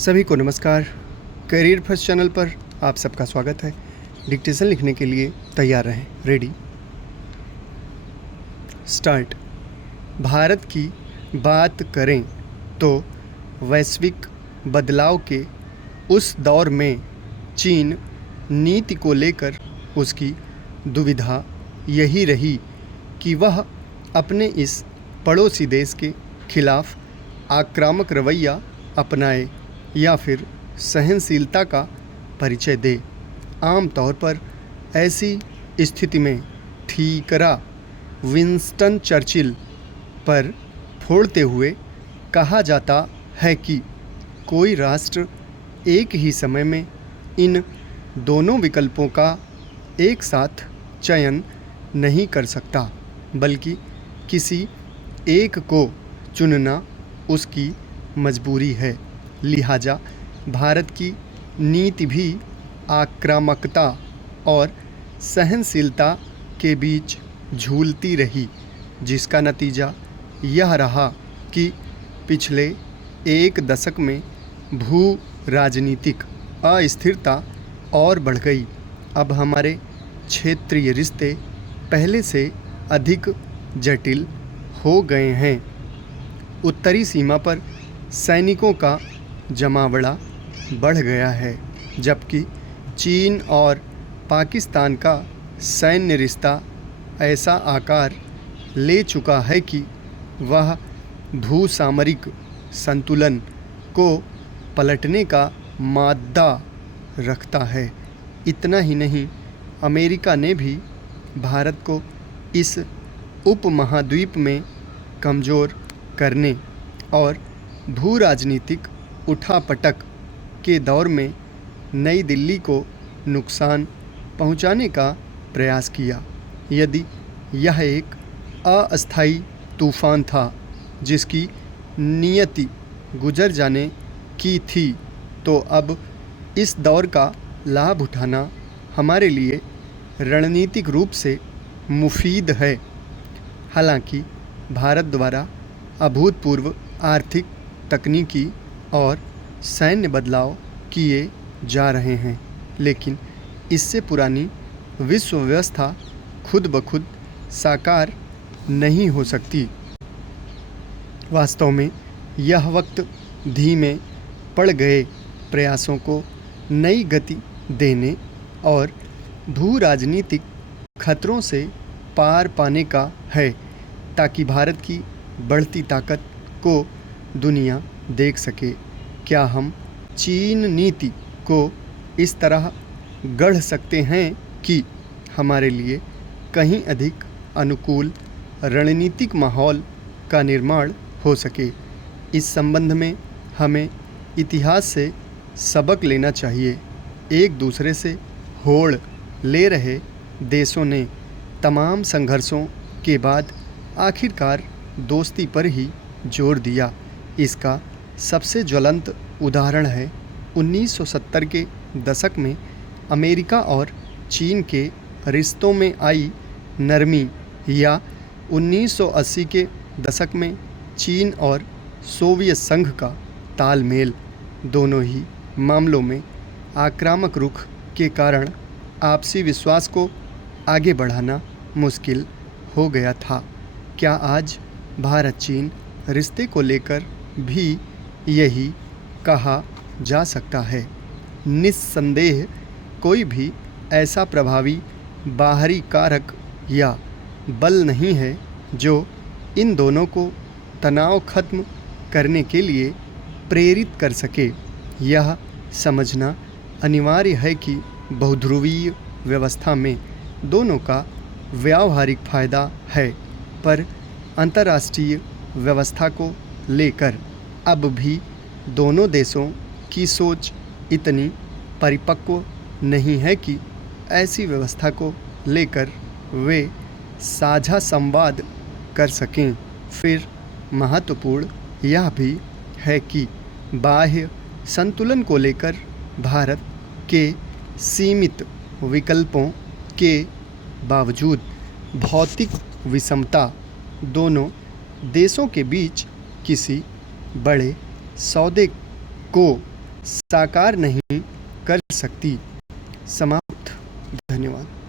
सभी को नमस्कार। करियर फर्स्ट चैनल पर आप सबका स्वागत है। डिक्टेशन लिखने के लिए तैयार रहें। Ready start. भारत की बात करें तो वैश्विक बदलाव के उस दौर में चीन नीति को लेकर उसकी दुविधा यही रही कि वह अपने इस पड़ोसी देश के खिलाफ आक्रामक रवैया अपनाए या फिर सहनशीलता का परिचय दे। आमतौर पर ऐसी स्थिति में ठीकरा विंस्टन चर्चिल पर फोड़ते हुए कहा जाता है कि कोई राष्ट्र एक ही समय में इन दोनों विकल्पों का एक साथ चयन नहीं कर सकता, बल्कि किसी एक को चुनना उसकी मजबूरी है। लिहाजा भारत की नीति भी आक्रामकता और सहनशीलता के बीच झूलती रही, जिसका नतीजा यह रहा कि पिछले एक दशक में भू राजनीतिक अस्थिरता और बढ़ गई। अब हमारे क्षेत्रीय रिश्ते पहले से अधिक जटिल हो गए हैं। उत्तरी सीमा पर सैनिकों का जमावड़ा बढ़ गया है, जबकि चीन और पाकिस्तान का सैन्य रिश्ता ऐसा आकार ले चुका है कि वह भूसामरिक संतुलन को पलटने का मादा रखता है। इतना ही नहीं, अमेरिका ने भी भारत को इस उपमहाद्वीप में कमज़ोर करने और भू राजनीतिक उठापटक के दौर में नई दिल्ली को नुकसान पहुंचाने का प्रयास किया। यदि यह एक अस्थायी तूफान था जिसकी नियति गुजर जाने की थी, तो अब इस दौर का लाभ उठाना हमारे लिए रणनीतिक रूप से मुफीद है। हालांकि भारत द्वारा अभूतपूर्व आर्थिक, तकनीकी और सैन्य बदलाव किए जा रहे हैं, लेकिन इससे पुरानी विश्व व्यवस्था खुद ब खुद साकार नहीं हो सकती। वास्तव में यह वक्त धीमे पड़ गए प्रयासों को नई गति देने और भू राजनीतिक खतरों से पार पाने का है, ताकि भारत की बढ़ती ताकत को दुनिया देख सके। क्या हम चीन नीति को इस तरह गढ़ सकते हैं कि हमारे लिए कहीं अधिक अनुकूल रणनीतिक माहौल का निर्माण हो सके? इस संबंध में हमें इतिहास से सबक लेना चाहिए। एक दूसरे से होड़ ले रहे देशों ने तमाम संघर्षों के बाद आखिरकार दोस्ती पर ही जोर दिया। इसका सबसे ज्वलंत उदाहरण है 1970 के दशक में अमेरिका और चीन के रिश्तों में आई नरमी, या 1980 के दशक में चीन और सोवियत संघ का तालमेल। दोनों ही मामलों में आक्रामक रुख के कारण आपसी विश्वास को आगे बढ़ाना मुश्किल हो गया था। क्या आज भारत चीन रिश्ते को लेकर भी यही कहा जा सकता है? निस्संदेह कोई भी ऐसा प्रभावी बाहरी कारक या बल नहीं है जो इन दोनों को तनाव खत्म करने के लिए प्रेरित कर सके। यह समझना अनिवार्य है कि बहुध्रुवीय व्यवस्था में दोनों का व्यावहारिक फ़ायदा है, पर अंतर्राष्ट्रीय व्यवस्था को लेकर अब भी दोनों देशों की सोच इतनी परिपक्व नहीं है कि ऐसी व्यवस्था को लेकर वे साझा संवाद कर सकें। फिर महत्वपूर्ण यह भी है कि बाह्य संतुलन को लेकर भारत के सीमित विकल्पों के बावजूद भौतिक विषमता दोनों देशों के बीच किसी बड़े सौदे को साकार नहीं कर सकती। समाप्त। धन्यवाद।